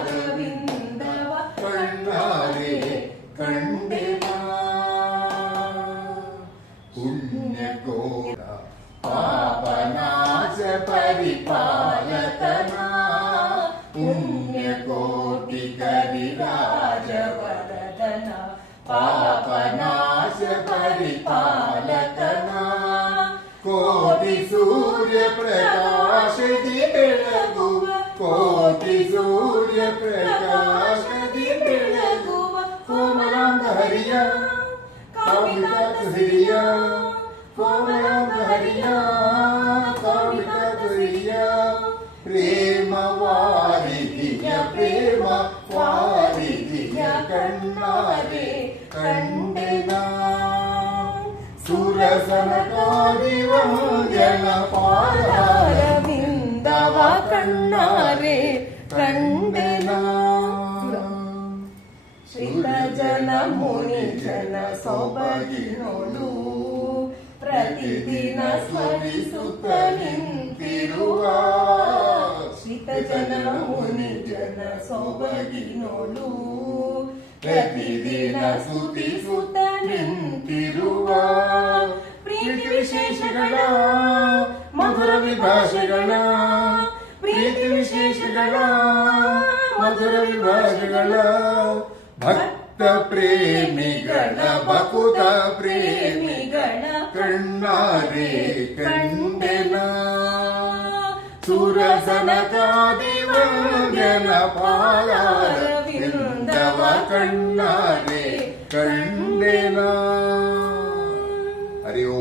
ಪಾದಾರವಿಂದವ ಕಣ್ಣಾರೆ ಕಂಡೆನ ಪುಣ್ಯಕೋಟ ಪಾಪನಾಶ ಪರಿಪಾಲಕನ ಪುಣ್ಯಕೋಟಿ ಕರಿರಾಜವರದನ ಪಾಪನಾಶ ಪರಿಪಾಲಕನ ಕೋಟಿ ಸೂರ್ಯ ಪ್ರಕಾಶದಿ ಬೆಳಗುವ ಕೋಟಿ ಸೂರ್ಯ ಪ್ರಕಾಶದಿ ಬೆಳಗುವ ಕೋಮಲಾಂಗ ಹರಿಯ ಕಾಮಿತ ಹಿರಿಯ ಕೋಮಲಾಂಗ ಹರಿಯ ಕಾಮಿತ ಹಿರಿಯ ಪ್ರೇಮ ವಾರಿಧಿಯ ಪ್ರೇಮ ವಾರಿಧಿಯ ಕಣ್ಣಾರೆ ಕಂಡೆನ ಸುರಸನಕಾದಿ ವಂದ್ಯನ ಪಾದಾರವಿಂದವ ಕಣ್ಣಾರೆ ಕಂಡೆನ ಶ್ರಿತ ಜನ ಮುನಿ ಜನ ಸೊಬಗಿನೋಳು ಪ್ರತಿದಿನ ಸ್ಮರಿಸುತ್ತ ನಿಂತಿರುವ ಶ್ರಿತ ಜನ ಮುನಿ ಜನ ಸೊಬಗಿನೋಳು ಪ್ರತಿದಿನ ಸ್ತುತಿಸುತ್ತ ನಿಂತಿರುವ ಪ್ರೀತಿ ವಿಶೇಷಗಳ ಮಧುರ ವಿಭಾಷೆಗಳ ಪ್ರೀತಿ ವಿಶೇಷಗಳ ಮಧುರ ವಿಭಾಷೆಗಳ ಭಕ್ತ ಪ್ರೇಮಿಗಳ ಭಕುತ ಪ್ರೇಮಿಗಳ ಕಣ್ಣಾರೆ ಕಂಡೆನ ಸುರಸನಕಾದಿ ವಂದ್ಯನ ಪಾದಾರವಿಂದವ ಕಣ್ಣಾರೆ ಕಂಡೆನ. ಹರಿ ಓಂ.